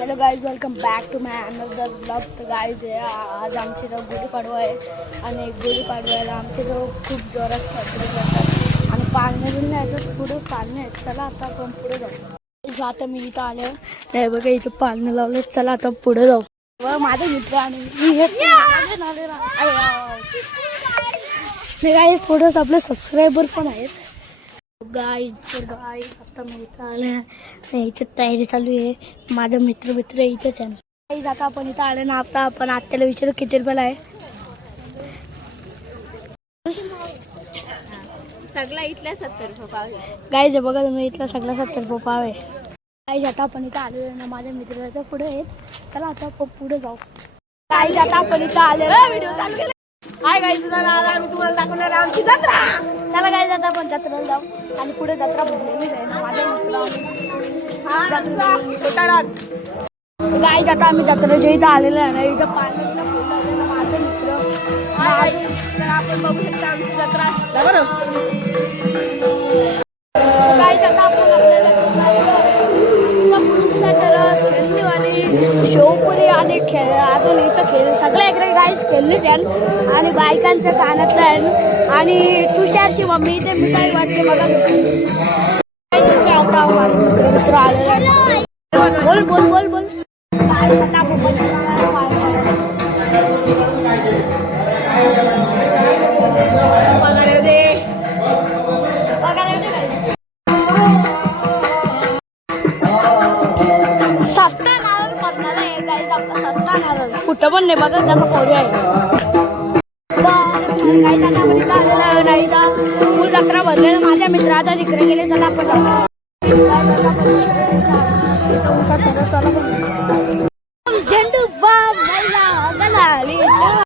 Hello guys, welcome back to my another blog. तर guys आज आमची तर गुढीपाडवा आहे आणि गुढीपाडव्याला आमचे तो खूप जोरात साजरे करतात आणि पाळणे बिळणे आहेत. पुढे पाळणे आहेत. चला आता आपण पुढे जाऊ. आता मी इथं आले नाही बघा, इथं पाळणे लावले. चला आता पुढे जाऊ. व माझे मित्र आणि मी गाइज पुढेच आपले सबस्क्रायबर पण आहेत. गाइज आता मी इथं आले नाही, इथे तयारी चालू आहे. माझा मित्र इथेच आहे. गाइज आता आपण इथं आले ना, आता आपण आत्याला विचारू किती रुपयाला आहे. सगळा इथल्या 70 रुपये पाव. गाइज बघा तुम्ही, इथला सगळा 70 रुपये पाव आहे. गाइज आता आपण इथं आलेलो ना, माझ्या मित्राच्या पुढे आहेत. चला आता आपण पुढे जाऊ. गाइज आता आपण इथं आलेलो व्हिडिओ चालू केला. हाय गाइज, आम्ही तुम्हाला दाखवणार आमची जत्रा. चला गाइज आता आपण जत्रेला जाऊ आणि पुढे जत्रा भरलेली आहे. माझ्या मित्र गाइज आता आम्ही जत्रेच्या इथं आलेलो आहे ना, इथं पाण्याला फुलं आले ना. माझे मित्र आपण बघू शकता आमची जत्रा. गाइज आता आपण आपल्याला रस, खेळणीवाली, शेवपुरी आणि अजून इथं खेळ सगळ्या इकडे गाईज खेळलीच आहे. आणि बायकांच्या कानातलं आहे आणि तुषारची मम्मी इथे मिठाई वाटते बघा. आता मित्र आलेला आहे. बोल बोल बोल बोल. सस्ता नारळ पडणार आहे गाईज, आपला सस्ता नारळ कुठं पण नाही बघा त्याचा कोरी आहे. फुल जत्रा भरले. माझ्या मित्र आता तिकडे गेले. चला आपण चला